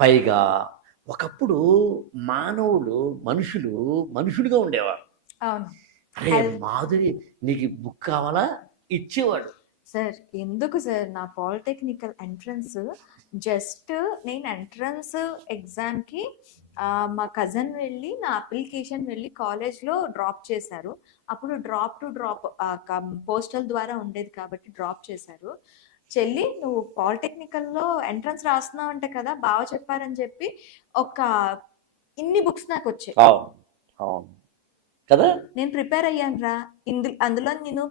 పైగా ఒకప్పుడు మానవులు మనుషులుగా ఉండేవారు. అవును. అరే మాధురి, నీకు ఈ బుక్ కావాలా, ఇచ్చేవాడు. సార్ ఎందుకు సార్ నా పాలిటెక్నికల్ ఎంట్రన్స్ జస్ట్ నేను ఎంట్రన్స్ ఎగ్జామ్కి మా కజన్ వెళ్ళి నా అప్లికేషన్ వెళ్ళి కాలేజ్లో డ్రాప్ చేశారు. అప్పుడు డ్రాప్ టు డ్రాప్ పోస్టల్ ద్వారా ఉండేది కాబట్టి డ్రాప్ చేశారు. చెల్లి నువ్వు పాలిటెక్నికల్లో ఎంట్రన్స్ రాస్తున్నావు అంట కదా, బాగా చెప్పారని చెప్పి ఒక ఇన్ని బుక్స్ నాకు వచ్చాయి. అవును, అవును కదా. నేను ప్రిపేర్ అయ్యాను రా. అందులో నేను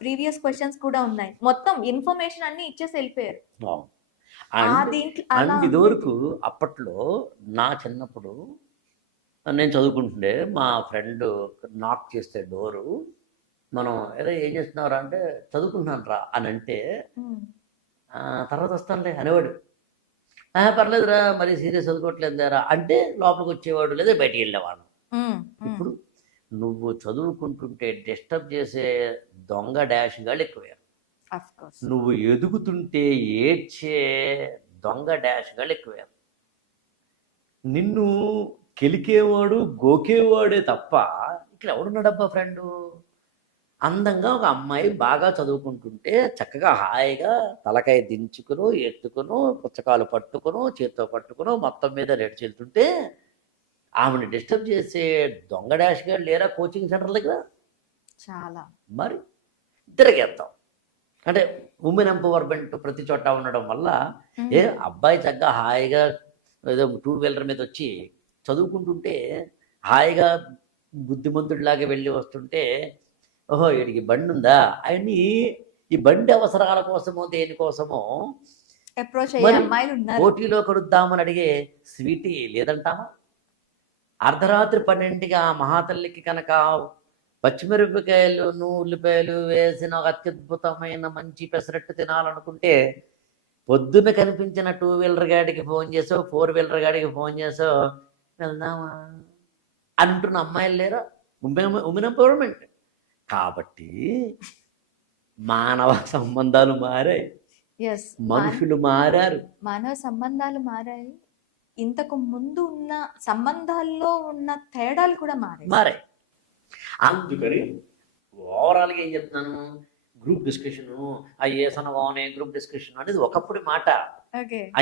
ప్రీవియస్ క్వశ్చన్స్ కూడా ఉన్నాయి. మొత్తం ఇన్ఫర్మేషన్ అన్ని ఇచ్చేసి వెళ్ళిపోయారు. అవును. దీంట్లో అలా అండ్ ఇదివరకు అప్పట్లో నా చిన్నప్పుడు నేను చదువుకుంటుండే, మా ఫ్రెండ్ నాక్ చేస్తే డోరు, మనం ఏదో ఏం చేస్తున్నారా అంటే చదువుకుంటున్నాను రా అని అంటే, తర్వాత వస్తానులే అనేవాడు. పర్లేదురా, మరి సీరియస్ చదువుకోవట్లేదు రా అంటే లోపలికి వచ్చేవాడు, లేదా బయటికి వెళ్ళేవాడు. ఇప్పుడు నువ్వు చదువుకుంటుంటే డిస్టర్బ్ చేసే దొంగ డాష్ గాళ్ళు ఎక్కువయ్యారు. నువ్వు ఎదుగుతుంటే ఏడ్చే దొంగ డాష్ గాళ్ళు ఎక్కువయ్యారు. నిన్ను కెలికేవాడు గోకేవాడే తప్ప ఇక్కడ ఎవడున్నాడబ్బా ఫ్రెండు. అందంగా ఒక అమ్మాయి బాగా చదువుకుంటుంటే చక్కగా హాయిగా తలకాయ దించుకును ఎత్తుకును పుచ్చకాలు పట్టుకును చేత్తో పట్టుకును మొత్తం మీద రెడ్చి వెళ్తుంటే ఆమెను డిస్టర్బ్ చేసే దొంగ డాష్ గారు లేరా కోచింగ్ సెంటర్ దగ్గర? చాలా. మరి తిరగేద్దాం అంటే ఉమెన్ ఎంపవర్మెంట్ ప్రతి చోట ఉండడం వల్ల అబ్బాయి చక్కగా హాయిగా ఏదో 2 వీలర్ మీద వచ్చి చదువుకుంటుంటే హాయిగా బుద్ధిమంతుడిలాగా వెళ్ళి వస్తుంటే, ఓహో వీడికి బండి ఉందా అని ఈ బండి అవసరాల కోసమో దేనికోసమో పోటీలో కడుద్దామని అడిగే స్వీటీ లేదంటామా? అర్ధరాత్రి 12కి ఆ మహాతల్లికి కనుక పచ్చిమిరపకాయలు ఉల్లిపాయలు వేసిన ఒక అత్యద్భుతమైన మంచి పెసరట్టు తినాలనుకుంటే పొద్దున్న కనిపించిన 2 వీలర్ గాడికి ఫోన్ చేసావు, 4 వీలర్ గాడికి ఫోన్ చేసావు, వెళ్దామా అంటున్న అమ్మాయిలు లేరా? Women empowerment. కాబట్టి మానవ సంబంధాలు మారాయి, మనుషులు మారారు, మానవ సంబంధాలు మారాయి. ఇంతకు ముందు ఉన్న సంబంధాల్లో ఉన్న తేడాలు కూడా మారాయి. అందుకని ఓవరాల్గా ఏం చెప్తున్నాను, గ్రూప్ డిస్కషన్, ఐఏఎస్ అనగానే గ్రూప్ డిస్కషన్ అనేది ఒకప్పుడు మాట.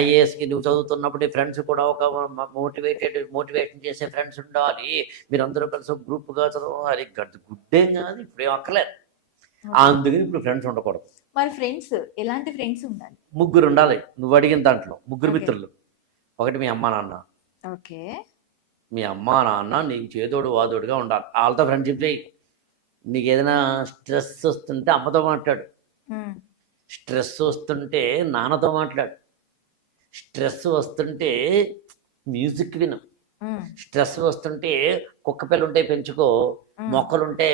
ఐఏఎస్కి నువ్వు చదువుతున్నప్పుడు ఫ్రెండ్స్ కూడా ఒక మోటివేషన్ చేసే ఫ్రెండ్స్ ఉండాలి, మీరందరూ కలిసి గ్రూప్గా చదవాలి, గుడ్డేం కాదు, ఇప్పుడేం అక్కర్లేదు. అందుకని ఇప్పుడు ఫ్రెండ్స్ ఉండకూడదు. మరి ఫ్రెండ్స్ ఎలాంటి ఫ్రెండ్స్ ఉండాలి? 3 ఉండాలి. నువ్వు అడిగిన దాంట్లో 3 మిత్రులు. ఒకటి మీ అమ్మా నాన్న. ఓకే. మీ అమ్మా నాన్న నీకు చేదోడు వాదోడుగా ఉండాలి, వాళ్ళతో ఫ్రెండ్షిప్ చేయి. నీకు ఏదైనా స్ట్రెస్ వస్తుంటే అమ్మతో మాట్లాడు, స్ట్రెస్ వస్తుంటే నాన్నతో మాట్లాడు, స్ట్రెస్ వస్తుంటే మ్యూజిక్ విను, స్ట్రెస్ వస్తుంటే కుక్క పిల్ల ఉంటే పెంచుకో, మొక్కలుంటే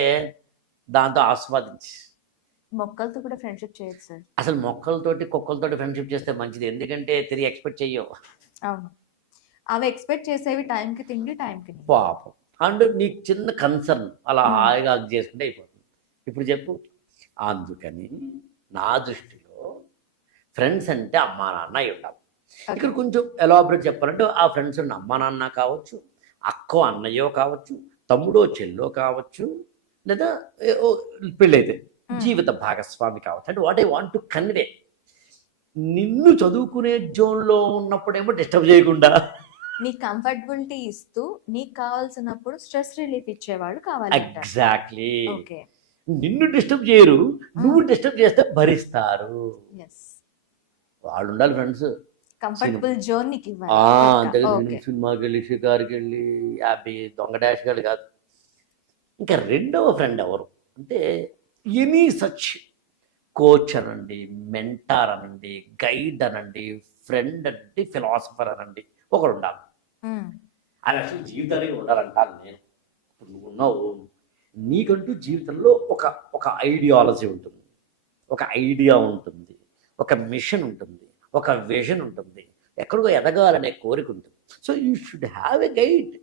దాంతో ఆస్వాదించి. మొక్కలతో కూడా ఫ్రెండ్షిప్ చేయొచ్చు సార్. అసలు మొక్కలతోటి కుక్కలతోటి ఫ్రెండ్షిప్ చేస్తే మంచిది, ఎందుకంటే తిరిగి ఎక్స్పెక్ట్ చెయ్యవు. అవును, అవి ఎక్స్పెక్ట్ చేసేవి టైంకి తిండి టైంకి పాపం. అండ్ నీకు చిన్న కన్సర్న్ అలా హాయిగా అది చేసుకుంటే అయిపోతుంది. ఇప్పుడు చెప్పు. అందుకని నా దృష్టిలో ఫ్రెండ్స్ అంటే అమ్మా నాన్న అయి ఉండాలి. ఇక్కడ కొంచెం ఎలాబరేట్ చెప్పాలంటే ఆ ఫ్రెండ్స్ ఉన్న అమ్మా నాన్న కావచ్చు, అక్కో అన్నయ్యో కావచ్చు, తమ్ముడో చెల్లో కావచ్చు, లేదా పెళ్ళైతే జీవిత భాగస్వామి కావచ్చు. అంటే what I want to convey, నిన్ను చదువుకునే జోన్లో ఉన్నప్పుడేమో డిస్టర్బ్ చేయకుండా నీ కంఫర్టబిలిటీ ఇస్తూ నీకు కావాల్సినప్పుడు స్ట్రెస్ రిలీఫ్ ఇచ్చేవాడు కావాలి. ఎగ్జాక్ట్లీ. నిన్ను డిస్టర్బ్ చేయరు, నువ్వు డిస్టర్బ్ చేస్తే భరిస్తారు. వాళ్ళు ఉండాలి ఫ్రెండ్స్. కంఫర్టబుల్ జోన్ నీకు ఇవ్వాలి. సినిమాకి వెళ్ళి షికార్కి వెళ్ళి హ్యాపీ దొంగ డాష్ గారు కాదు. ఇంకా రెండవ ఫ్రెండ్ ఎవరు అంటే ఎనీ సచ్ కోచ్ అనండి, మెంటార్ అనండి, గైడ్ అనండి, ఫ్రెండ్ అనండి, ఫిలాసఫర్ అనండి, ఒకడు ఉండాలి. అది అసలు జీవితానికి ఉండాలంటాను నేను. ఇప్పుడు నువ్వు ఉన్నావు, నీకంటూ జీవితంలో ఒక ఐడియాలజీ ఉంటుంది, ఒక ఐడియా ఉంటుంది, ఒక మిషన్ ఉంటుంది, ఒక విజన్ ఉంటుంది, ఎక్కడికో ఎదగాలనే కోరిక ఉంటుంది. So you should have a guide.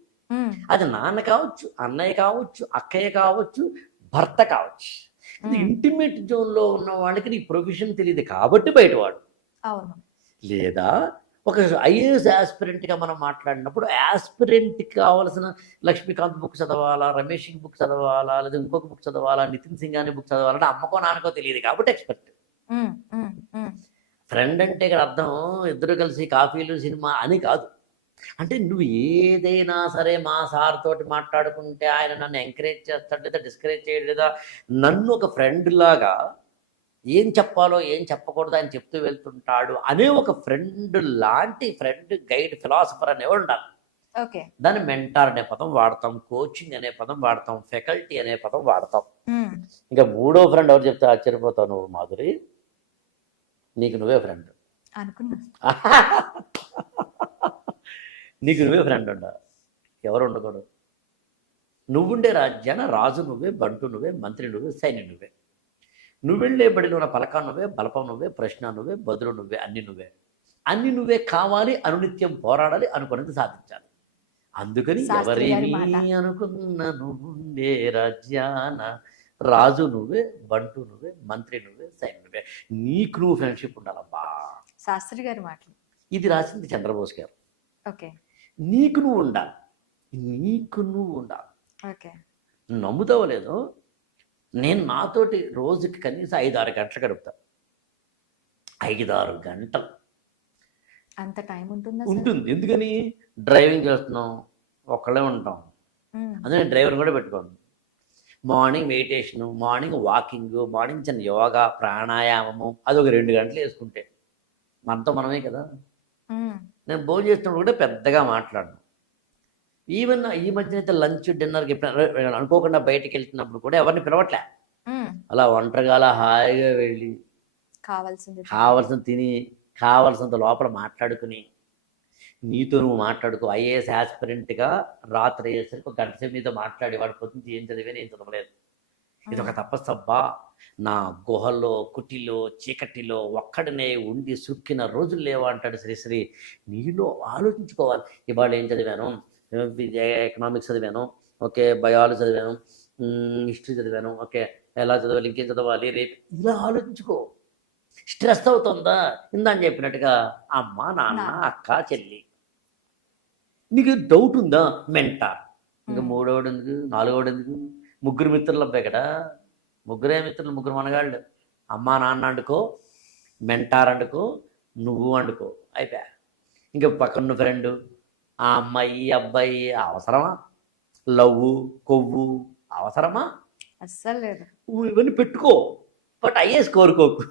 అది నాన్న కావచ్చు, అన్నయ్య కావచ్చు, అక్కయ్య కావచ్చు, భర్త కావచ్చు. ఇంటిమేట్ జోన్లో ఉన్న వాళ్ళకి నీ ప్రొఫెషన్ తెలియదు కాబట్టి బయటవాడు, లేదా ఒక ఐఏఎస్ యాస్పిరెంట్గా మనం మాట్లాడినప్పుడు యాస్పిరెంట్కి కావాల్సిన లక్ష్మీకాంత్ బుక్ చదవాలా, రమేష్ బుక్ చదవాలా, లేదా ఇంకొక బుక్ చదవాలా, నితిన్ సింగాని బుక్ చదవాలంటే అమ్మకో నాన్నకో తెలియదు కాబట్టి ఎక్స్పర్ట్. ఉమ్, ఉమ్, ఉమ్. ఫ్రెండ్ అంటే ఇక్కడ అర్థం ఇద్దరు కలిసి కాఫీలు సినిమా అని కాదు. అంటే నువ్వు ఏదైనా సరే మా సార్ తోటి మాట్లాడుకుంటే ఆయన నన్ను ఎంకరేజ్ చేస్తాడు లేదా డిస్కరేజ్ చేయడు లేదా నన్ను ఒక ఫ్రెండ్ లాగా ఏం చెప్పాలో ఏం చెప్పకూడదు ఆయన చెప్తూ వెళ్తుంటాడు అనే ఒక ఫ్రెండ్ లాంటి ఫ్రెండ్ గైడ్ ఫిలాసఫర్ అనేవాడు ఉండాలి. ఓకే. దాన్ని మెంటార్ అనే పదం వాడతాం, కోచింగ్ అనే పదం వాడతాం, ఫెకల్టీ అనే పదం వాడతాం. ఉమ్. ఇంకా మూడో ఫ్రెండ్ ఎవరు చెప్తే ఆశ్చర్యపోతావు నువ్వు మాధురి, నీకు నువ్వే ఫ్రెండ్. అనుకున్నా. నీకు నువ్వే ఫ్రెండ్ ఉండ, ఎవరు ఉండకూడదు. నువ్వుండే రాజ్యాన రాజు నువ్వే, బంటు నువ్వే, మంత్రి నువ్వే, సైన్యం నువ్వే. నువ్వెళ్ళే బడిలో ఉన్న పలక నువ్వే, బలపం నువ్వే, ప్రశ్న నువ్వే, బదులు నువ్వే, అన్ని నువ్వే. అన్ని నువ్వే కావాలి, అనునిత్యం పోరాడాలి, అనుకున్నది సాధించాలి. అందుకని శాస్త్రి గారి ఎవరేమీ మాట. అనుకున్న నువ్వుండే రాజ్యాన రాజు నువ్వే, బంటు నువ్వే, మంత్రి నువ్వే, సైన్యం నువ్వే. నీకు నువ్వు ఫ్రెండ్షిప్ ఉండాలబ్బా. శాస్త్రి గారి మాటలు. ఇది రాసింది చంద్రబోస్ గారు. ఓకే. నీకు నువ్వు ఉండాలి, నీకు నువ్వు ఉండాలి. ఓకే. నువ్వు నమ్ముతావో లేదో, నేను నాతోటి రోజుకి కనీసం 5-6 గంటలు గడుపుతా. 5-6 గంటలు అంత టైం ఉంటుందా సార్? ఉంటుంది. ఎందుకని డ్రైవింగ్ చేస్తున్నాం, ఒక్కళ్ళే ఉంటాం, ఉమ్. అందుకే డ్రైవర్ కూడా పెట్టుకోండి. Morning meditation, morning walking, morning చిన్న యోగా ప్రాణాయామము, అది ఒక 2 గంటలు వేసుకుంటే మనతో మనమే కదా. ఉమ్. నేను భోజనం చేస్తున్నప్పుడు కూడా పెద్దగా మాట్లాడను. ఈవెన్ ఈ మధ్యన అయితే లంచ్ డిన్నర్కి ఎప్పుడైనా అనుకోకుండా బయటికి వెళ్తున్నప్పుడు కూడా ఎవరిని పిలవట్లే. ఉమ్. అలా ఒంటరిగా అలా హాయిగా వెళ్ళి కావాల్సింది. కావలసింది తిని కావలసినంత లోపల మాట్లాడుకుని నీతో నువ్వు మాట్లాడుకో. ఐఏఎస్ యాస్పిరెంట్గా రాత్రి అయ్యేసరికి ఒక గంట సేపు నీతో మాట్లాడి వాడి పొద్దున్న ఏం చదివే నేను చదవలేదు. ఇది ఒక తపస్సబ్బా. నా గుహలో కుటిలో చీకటిలో ఒక్కడనే ఉండి సుక్కిన రోజులు లేవా అంటాడు శ్రీశ్రీ. నీలో ఆలోచించుకోవాలి. ఇవాళ ఏం చదివాను, ఎకనామిక్స్ చదివాను, ఓకే, బయాలజీ చదివాను, హిస్టరీ చదివాను, ఓకే, ఎలా చదవాలి, ఇంకేం చదవాలి రేపు, ఇలా ఆలోచించుకో. స్ట్రెస్ అవుతుందా, ఇందని చెప్పినట్టుగా అమ్మ నాన్న అక్క చెల్లి. నీకు డౌట్ ఉందా, మెంటార్. ఇంకా మూడోడు ఎందుకు, నాలుగోడు ఎందుకు, ముగ్గురు మిత్రులు అబ్బాయి కదా. ముగ్గురే మిత్రులు, ముగ్గురు మనగాళ్ళు. అమ్మ నాన్న అండుకో, మెంటార్ అండుకో, నువ్వు అండుకో, అయిపోయా. ఇంకా పక్కన ఫ్రెండ్, ఆ అమ్మాయి అబ్బాయి అవసరమా? లవ్వు కొవ్వు అవసరమా? అస్సలు లేదు. నువ్వు ఇవన్నీ పెట్టుకో, బట్ ఐఏఎస్ కోరుకోకు.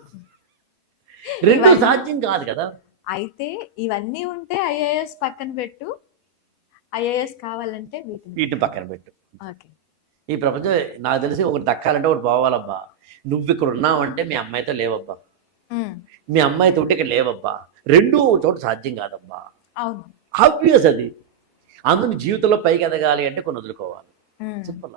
రెండు ఇవన్నీ- సాధ్యం కాదు కదా. అయితే ఇవన్నీ ఉంటే ఐఏఎస్ పక్కన పెట్టు, ఐఏఎస్ కావాలంటే వీటిని. వీటిని పక్కన పెట్టు. ఓకే. ఈ ప్రపంచం నాకు తెలిసి ఒకటి దక్కాలంటే ఒకటి పోవాలబ్బా. నువ్వు ఇక్కడ ఉన్నావంటే మీ అమ్మాయితో లేవబ్బా, ఉమ్. మీ అమ్మాయితో ఇక్కడ లేవబ్బా. రెండూ చోట సాధ్యం కాదబ్బా. అవును. ఆబ్వియస్ అది. అందుని జీవితంలో పైకి ఎదగాలి అంటే కొన్ని వదులుకోవాలి. ఉమ్. సింపుల్.